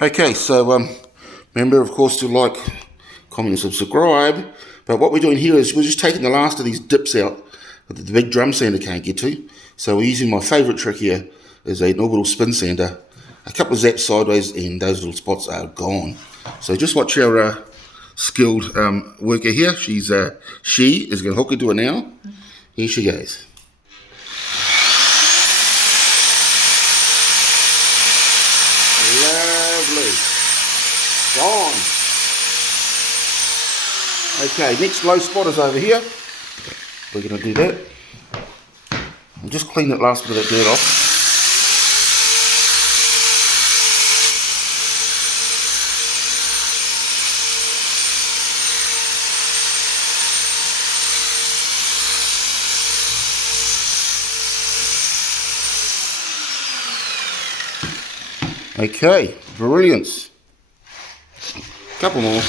Okay, so remember, of course, to like, comment, and subscribe. But what we're doing here is we're just taking the last of these dips out that the big drum sander can't get to. So we're using my favourite trick here is an orbital spin sander. A couple of zaps sideways and those little spots are gone. So just watch our skilled worker here. She is going to hook into it now. Here she goes. Lovely. Gone. Okay, next low spot is over here. We're going to do that. And just clean that last bit of that dirt off. Okay, brilliant. Couple more.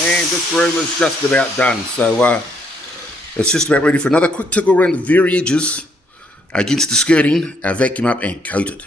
And this room is just about done, so it's just about ready for another quick tickle around the very edges against the skirting, vacuum up and coat it.